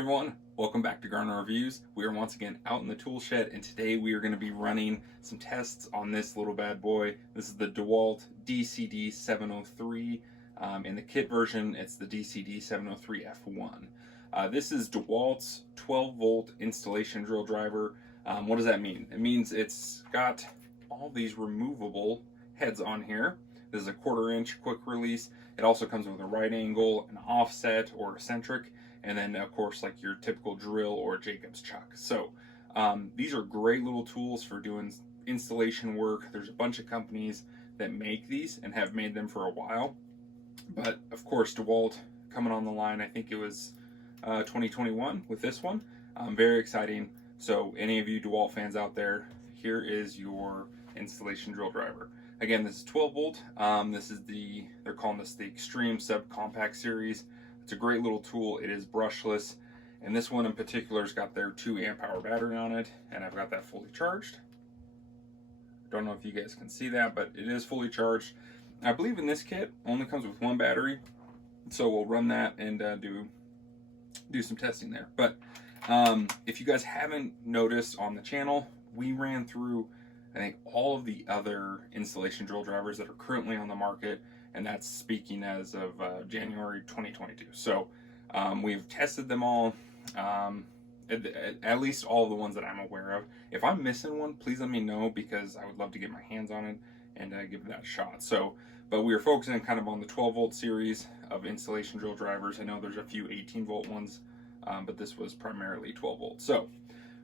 everyone, welcome back to Garner Reviews. We are once again out in the tool shed, and today we are going to be running some tests on this little bad boy. This is the Dewalt DCD703. In the kit version, it's the DCD703F1. This is Dewalt's 12-volt installation drill driver. What does that mean? It means it's got all these removable heads on here. This is a 1/4 inch quick release. It also comes with a right angle, an offset, or eccentric, and then of course like your typical drill or Jacob's chuck. So these are great little tools for doing installation work. There's a bunch of companies that make these and have made them for a while, but of course Dewalt coming on the line, I think it was 2021 with this one. Very exciting. So any of you Dewalt fans out there, here is your installation drill driver. Again, this is 12 volt. This is they're calling this the XTREME subcompact series. It's a great little tool. It is brushless, and this one in particular has got their 2 amp hour battery on it, and I've got that fully charged. Don't know if you guys can see that, but it is fully charged. I believe in this kit only comes with 1 battery, so we'll run that and do some testing there. But if you guys haven't noticed on the channel, we ran through I think all of the other installation drill drivers that are currently on the market, and that's speaking as of January 2022. So we've tested them all, at least all of the ones that I'm aware of. If I'm missing one, please let me know, because I would love to get my hands on it and give that a shot. So, but we are focusing kind of on the 12 volt series of installation drill drivers. I know there's a few 18 volt ones, but this was primarily 12 volt. So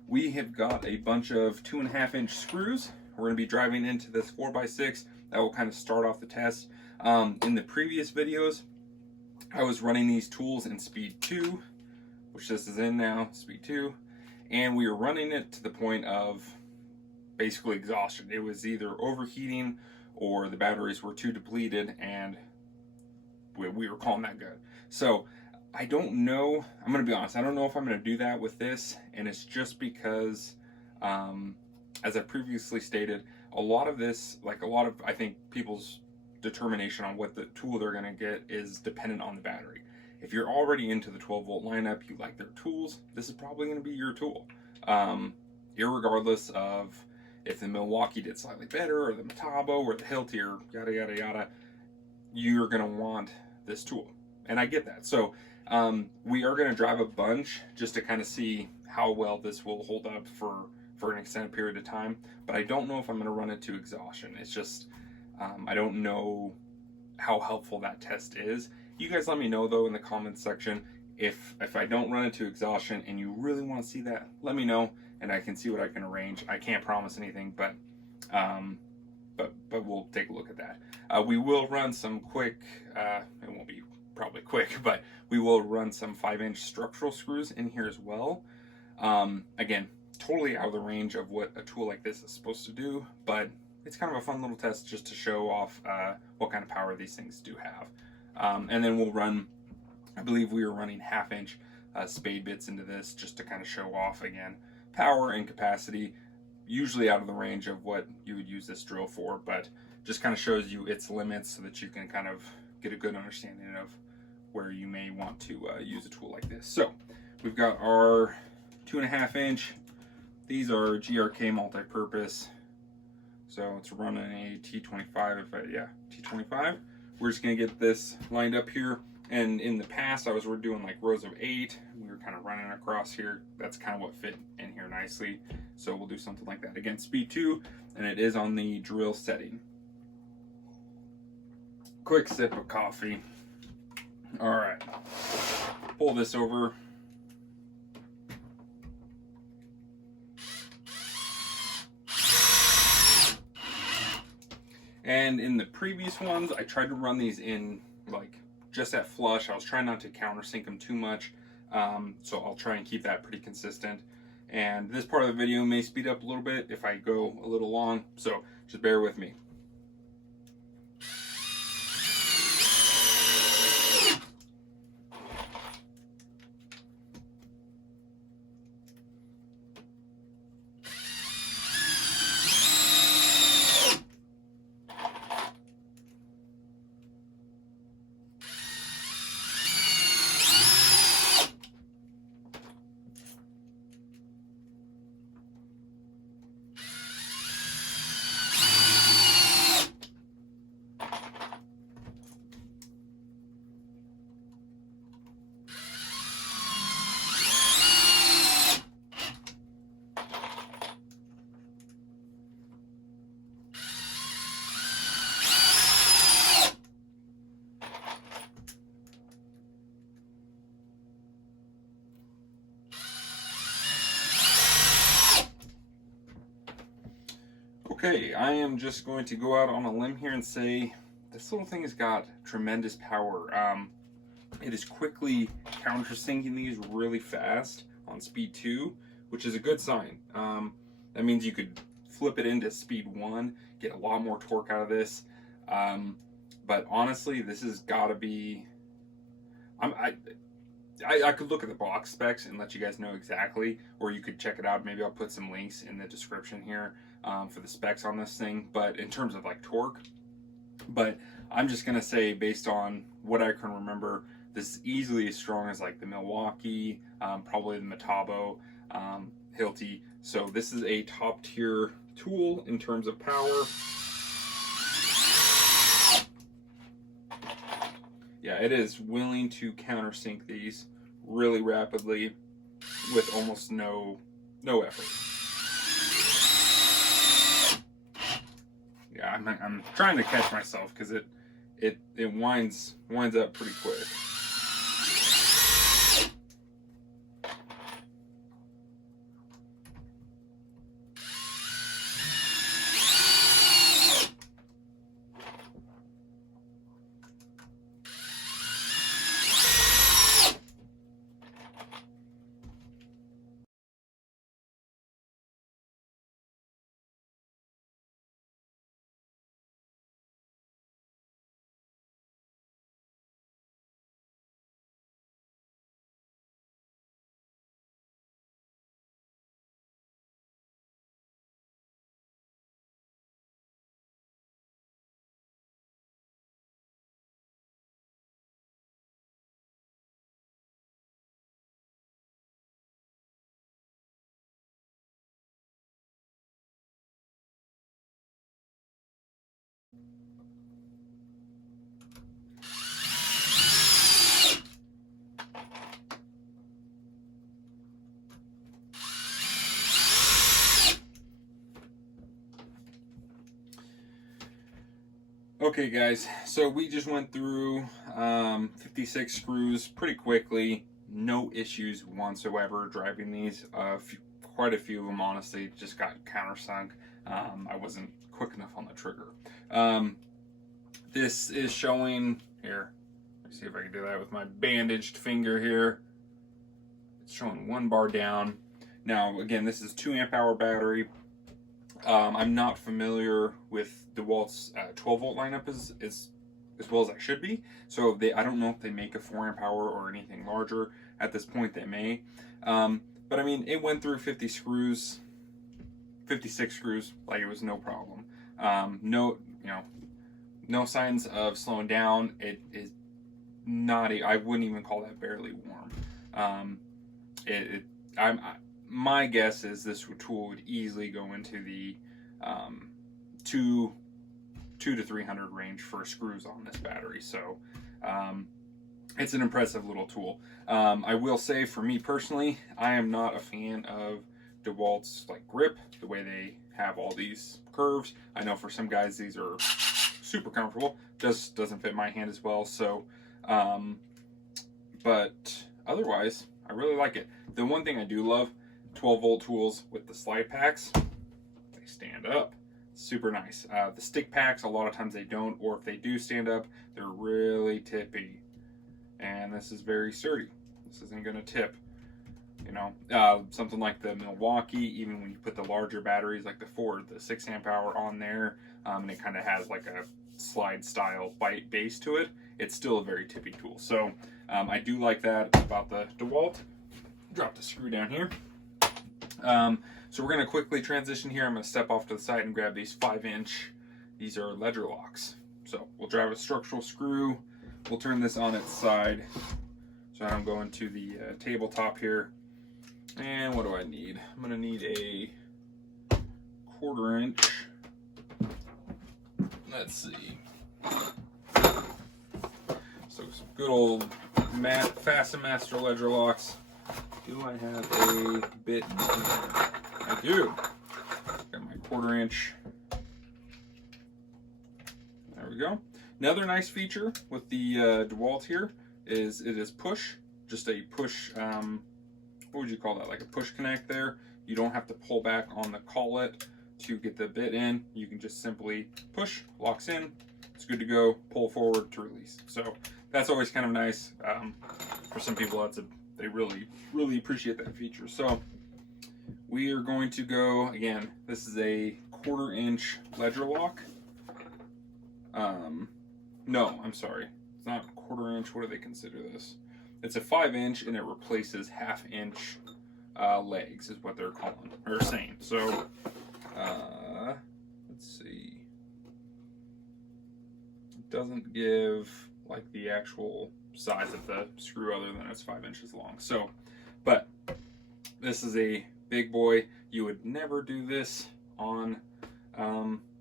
we have got a bunch of 2.5 inch screws. We're going to be driving into this 4x6. That will kind of start off the test. In the previous videos, I was running these tools in speed 2, which this is in now, speed 2, and we were running it to the point of basically exhaustion. It was either overheating or the batteries were too depleted, and we were calling that good. So I don't know, I'm going to be honest, I don't know if I'm going to do that with this, and it's just because, as I previously stated, a lot of this, like a lot of, I think, people's determination on what the tool they're going to get is dependent on the battery. If you're already into the 12 volt lineup, you like their tools, this is probably going to be your tool. Irregardless of if the Milwaukee did slightly better, or the Metabo, or the Hilti, or yada yada yada, you're going to want this tool. And I get that. So we are going to drive a bunch just to kind of see how well this will hold up for an extended period of time, but I don't know if I'm going to run it to exhaustion. It's just I don't know how helpful that test is. You guys let me know though in the comments section if I don't run it to exhaustion and you really want to see that. Let me know and I can see what I can arrange. I can't promise anything, but we'll take a look at that. We will run some quick. It won't be probably quick, but we will run some 5-inch structural screws in here as well. Again, totally out of the range of what a tool like this is supposed to do, but it's kind of a fun little test just to show off what kind of power these things do have. And then we'll run, I believe we were running 1/2 inch Spade bits into this just to kind of show off, again, power and capacity, usually out of the range of what you would use this drill for, but just kind of shows you its limits so that you can kind of get a good understanding of where you may want to use a tool like this. So we've got our 2.5 inch. These are GRK multi-purpose. So it's running a T25, T25. We're just gonna get this lined up here. And in the past, we're doing like rows of 8. We were kind of running across here. That's kind of what fit in here nicely. So we'll do something like that. Again, speed 2, and it is on the drill setting. Quick sip of coffee. All right, pull this over. And in the previous ones, I tried to run these in like just at flush. I was trying not to countersink them too much, so I'll try and keep that pretty consistent. And this part of the video may speed up a little bit if I go a little long, so just bear with me. Okay, I am just going to go out on a limb here and say this little thing has got tremendous power. It is quickly countersinking these really fast on speed 2, which is a good sign. That means you could flip it into speed 1, get a lot more torque out of this. But honestly, this has got to be... I could look at the box specs and let you guys know exactly, or you could check it out. Maybe I'll put some links in the description here for the specs on this thing, but in terms of like torque. But I'm just gonna say, based on what I can remember, this is easily as strong as like the Milwaukee, probably the Metabo, Hilti. So this is a top tier tool in terms of power. Yeah, it is willing to countersink these really rapidly with almost no effort. Yeah, I'm trying to catch myself because it winds up pretty quick. Okay guys, so we just went through 56 screws pretty quickly. No issues whatsoever driving these. Quite a few of them honestly just got countersunk. I wasn't quick enough on the trigger. This is showing here. Let's see if I can do that with my bandaged finger here. It's showing 1 bar down. Now again, this is 2 amp hour battery. I'm not familiar with Dewalt's 12 volt lineup as well as I should be. So I don't know if they make a 4 amp hour or anything larger. At this point they may. But I mean, it went through 56 screws like it was no problem. No signs of slowing down. It is not, I wouldn't even call that barely warm. My guess is this tool would easily go into the 2 to 300 range for screws on this battery. So it's an impressive little tool. I will say, for me personally, I am not a fan of Dewalt's like grip, the way they have all these curves. I know for some guys these are super comfortable. Just doesn't fit my hand as well. So, but otherwise, I really like it. The one thing I do love, 12 volt tools with the slide packs, they stand up. Super nice. The stick packs, a lot of times they don't, or if they do stand up, they're really tippy. And this is very sturdy. This isn't going to tip. You know, something like the Milwaukee, even when you put the larger batteries like the 6 amp hour on there, and it kind of has like a slide style base to it, it's still a very tippy tool. So I do like that about the Dewalt. Drop the screw down here. So we're going to quickly transition here. I'm going to step off to the side and grab these 5-inch. These are ledger locks. So we'll drive a structural screw. We'll turn this on its side. So I'm going to the tabletop here. And what do I need? I'm going to need a 1/4 inch. Let's see. So some good old Fasten Master ledger locks. Do I have a bit in here? I do. Got my 1/4 inch. There we go. Another nice feature with the Dewalt here is it is push. Just a push, what would you call that? Like a push connect there. You don't have to pull back on the collet to get the bit in, you can just simply push, locks in, it's good to go, pull forward to release. So that's always kind of nice. For some people, they really appreciate that feature. So we are going to go, again, this is a 1/4 inch ledger lock. No, I'm sorry, it's not 1/4 inch. What do they consider this? It's a 5 inch, and it replaces 1/2 inch legs, is what they're calling or saying. So let's see. It doesn't give like the actual size of the screw other than it's 5 inches long. So, but this is a big boy. You would never do this on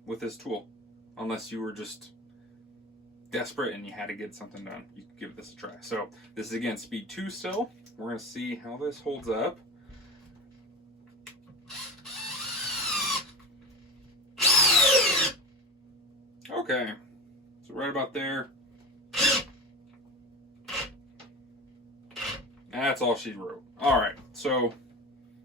with this tool unless you were just desperate and you had to get something done. You could give this a try. So this is again Speed 2 still. We're gonna see how this holds up. Okay, so right about there. That's all she wrote. All right, so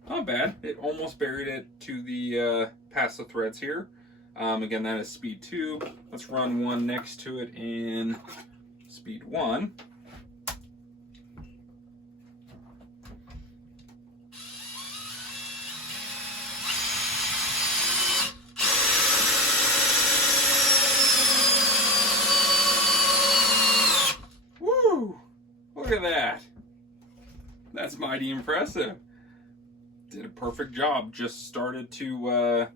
not bad. It almost buried it to the past the threads here. Again, that is Speed 2. Let's run one next to it in Speed 1. Woo! Look at that. That's mighty impressive. Did a perfect job. Just started to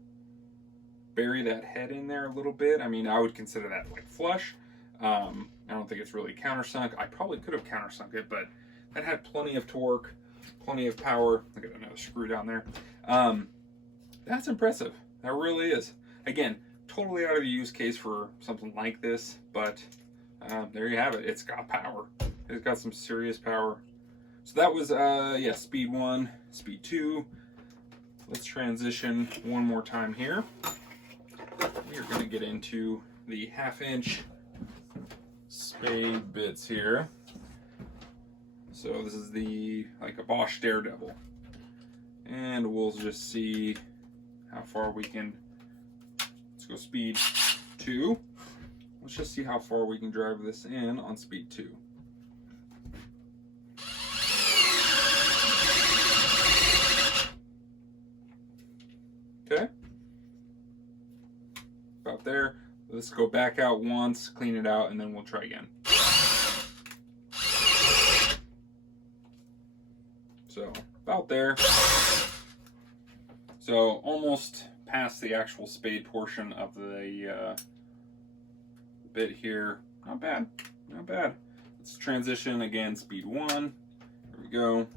bury that head in there a little bit. I mean, I would consider that like flush. I don't think it's really countersunk. I probably could have countersunk it, but that had plenty of torque, plenty of power. Look at another screw down there. That's impressive. That really is. Again, totally out of the use case for something like this, but there you have it. It's got power. It's got some serious power. So that was, yeah, Speed 1, Speed 2. Let's transition one more time here. We are going to get into the 1/2 inch Spade bits here. So this is the, like a Bosch Daredevil. And we'll just see how far we can, let's go Speed 2. Let's just see how far we can drive this in on Speed 2. Okay, about there. Let's go back out once, clean it out, and then we'll try again. So about there. So almost past the actual spade portion of the bit here. Not bad, not bad. Let's transition again, Speed 1. Here we go.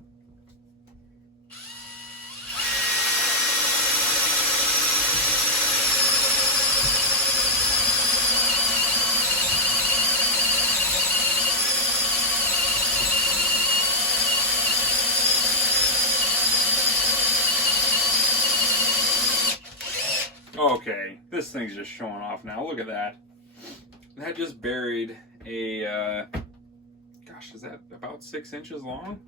Okay, this thing's just showing off now. Look at that. That just buried a, gosh, is that about 6 inches long?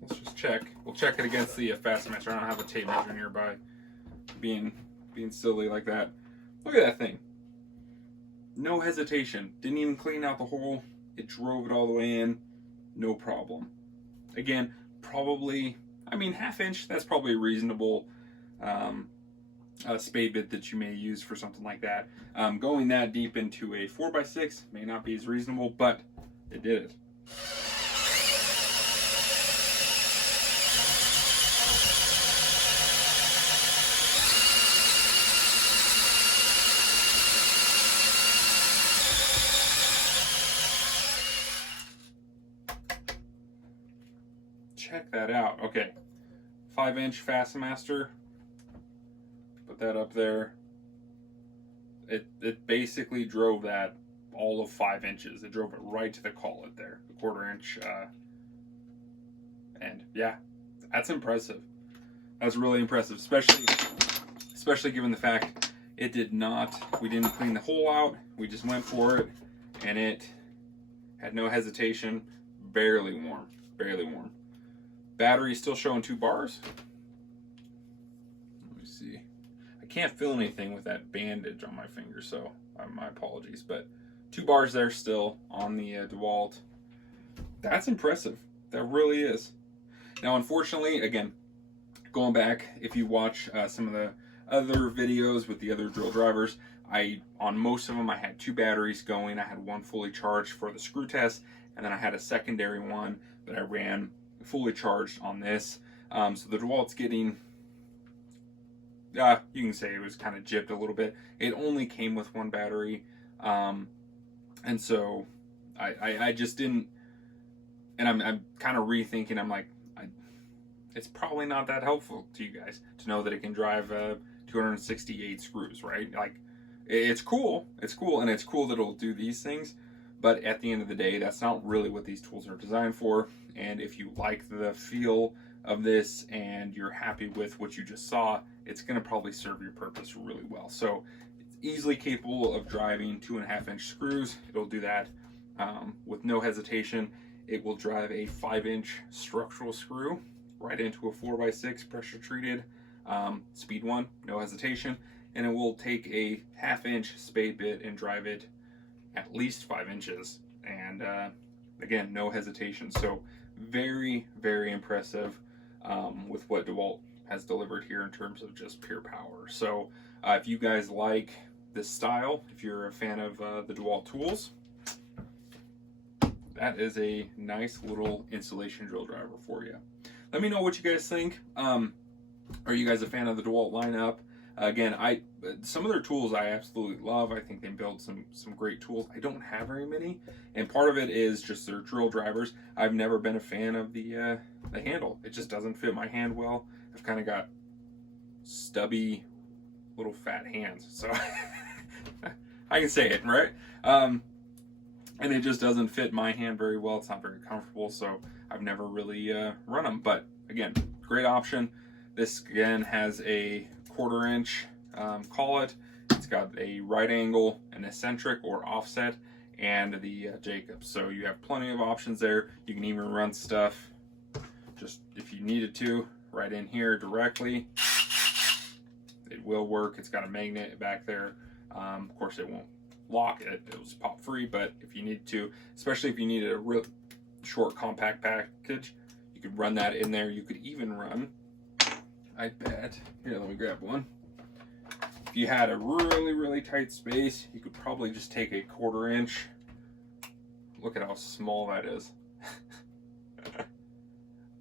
Let's just check. We'll check it against the Fastmaster. I don't have a tape measure nearby. Being silly like that. Look at that thing. No hesitation. Didn't even clean out the hole. It drove it all the way in. No problem. Again, probably, I mean, 1/2 inch, that's probably a reasonable spade bit that you may use for something like that. Going that deep into a 4x6 may not be as reasonable, but it did it. Check that out. Okay, 5-inch Fastmaster. Put that up there. It basically drove that all of 5 inches. It drove it right to the collet there, the 1/4 inch. And yeah, that's impressive. That's really impressive, especially given the fact it did not. We didn't clean the hole out. We just went for it, and it had no hesitation. Barely warm. Barely warm. Battery still showing 2 bars. Let me see. I can't feel anything with that bandage on my finger, so my apologies. But 2 bars there still on the DeWalt. That's impressive. That really is. Now, unfortunately, again, going back, if you watch some of the other videos with the other drill drivers, on most of them, I had 2 batteries going. I had one fully charged for the screw test, and then I had a secondary one that I ran fully charged on this. So the DeWalt's getting, you can say it was kind of gypped a little bit. It only came with 1 battery, and so I just didn't, and I'm kind of rethinking. I'm like, it's probably not that helpful to you guys to know that it can drive 268 screws, right? Like, it's cool, and it's cool that it'll do these things, but at the end of the day, that's not really what these tools are designed for. And if you like the feel of this and you're happy with what you just saw, it's going to probably serve your purpose really well. So it's easily capable of driving 2.5-inch screws. It'll do that with no hesitation. It will drive a 5-inch structural screw right into a 4x6 pressure treated Speed 1, no hesitation. And it will take a 1/2-inch Spade bit and drive it at least 5 inches. And again, no hesitation. So very, very impressive with what DeWalt has delivered here in terms of just pure power. So if you guys like this style, if you're a fan of the DeWalt tools, that is a nice little installation drill driver for you. Let me know what you guys think. Are you guys a fan of the DeWalt lineup? Again, some of their tools I absolutely love. I think they build some great tools. I don't have very many, and part of it is just their drill drivers. I've never been a fan of the handle. It just doesn't fit my hand well. I've kind of got stubby, little fat hands, so I can say it, right? And it just doesn't fit my hand very well. It's not very comfortable, so I've never really run them. But again, great option. This again has a 1/4-inch collet. It's got a right angle, an eccentric or offset, and the Jacobs. So you have plenty of options there. You can even run stuff, just if you needed to, right in here directly. It will work. It's got a magnet back there. Of course, it won't lock it. It'll just pop free, but if you need to, especially if you needed a real short compact package, you could run that in there. You could even run, I bet, here, let me grab one. If you had a really, really tight space, you could probably just take a 1/4-inch. Look at how small that is.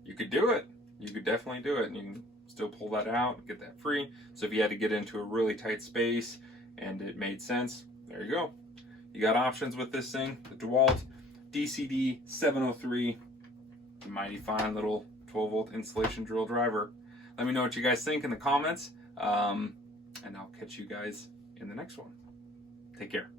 You could do it. You could definitely do it, and you can still pull that out and get that free. So if you had to get into a really tight space and it made sense, there you go. You got options with this thing. The Dewalt DCD703, mighty fine little 12-volt installation drill driver. Let me know what you guys think in the comments, and I'll catch you guys in the next one. Take care.